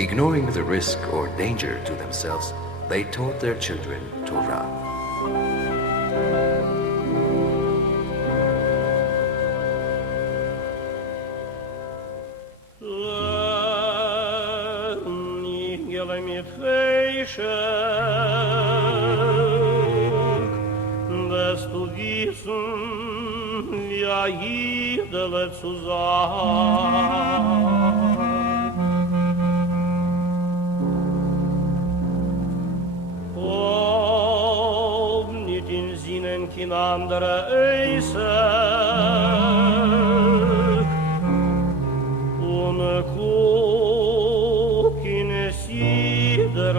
Ignoring the risk or danger to themselves, they taught their children Torah. Dass du wissen, ja Idele zu sein. Ob nicht in Sinnen kein anderer Eise, ohne Kuck in Sider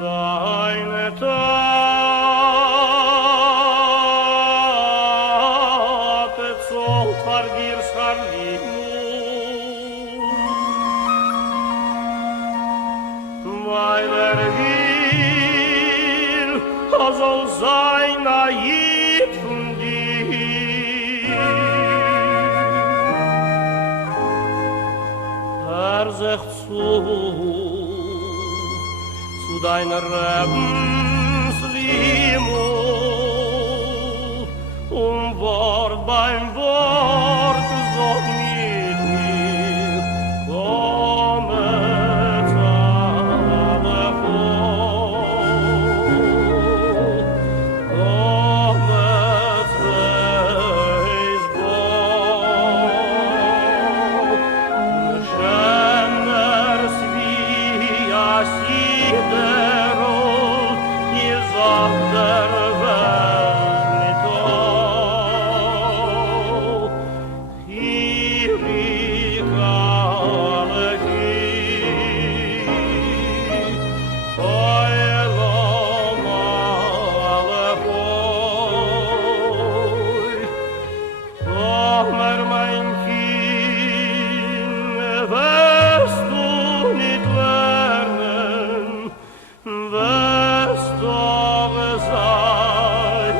Deine Tate zollt war dir weil will, soll sein Aid von dir. Sagt zu deiner Lebenslimut, Wort beim Wort sag mit mir, kommet alle vor, kommet weis Gott, schöners wie a Siderol, ihr sagt der Welt mit all. Kommer mein Kind, wirst du nicht lernen, wirst doch sein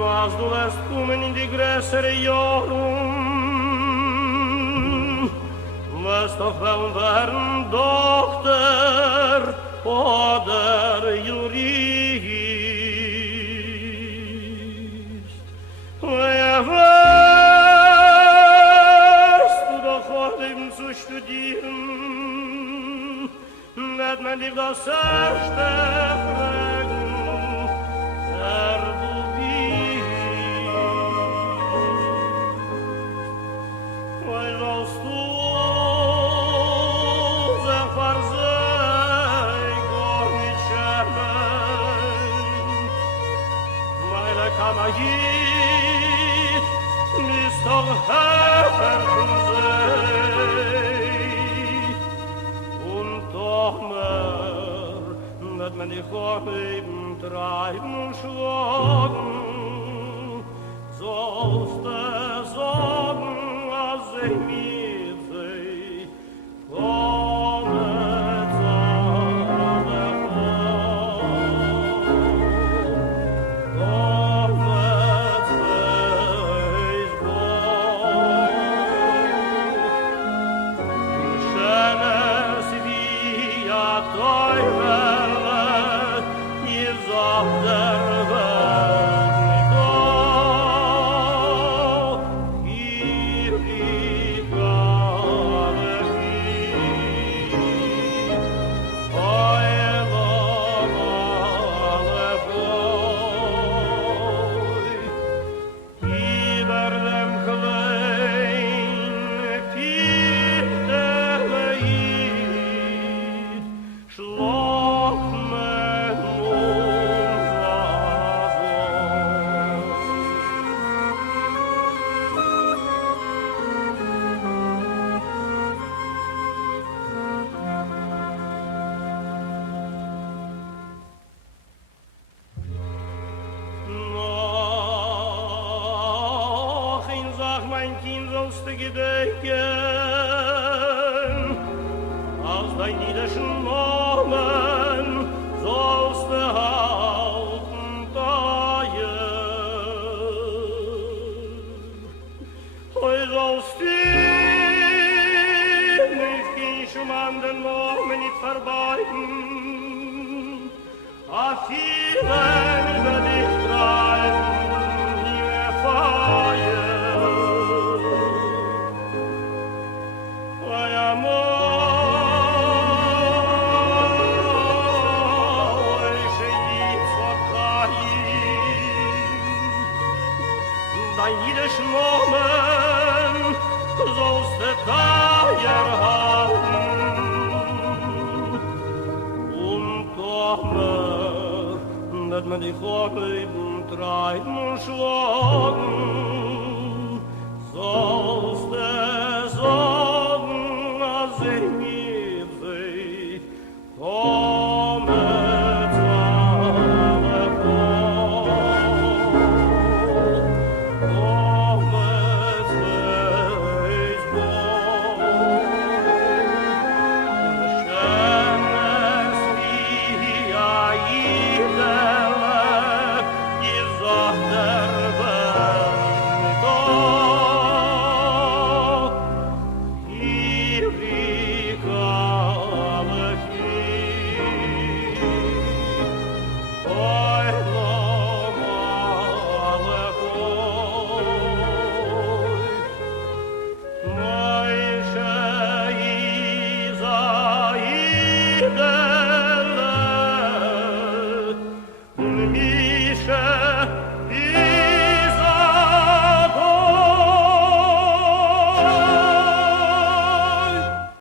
Was du lässt kommen in die größere Jahren, was doch wel werden Doktor oder Jurist. Wer wirst du doch vorleben zu studieren, wird man dir das erste fragen, du weil sollst du sein Versei gar nicht schämen, weil kann man hier nicht doch hören von sich. Und doch mehr wird man dich auch eben treiben und schlagen, sollst du sagen, sei mir sei, kommet alle vor, kommet weis Gott, schönes wie a Teufel, ihr sagt der Welt nicht all, hier liegt alle Krieg, heil alle Freude, über dem kleinen Pichte gedenken, aus dein niederschen Namen sollst du halten Teier. Heu sollst du nicht in an den Namen nicht verbeugen, a vielen über dich treiben, nie mehr Feier. Oi, amor, ich lieb vor Chaim, dein jüdischen Namen sollst du Teier haben. Dat men die Vorleben treiben und schlagen, sollst du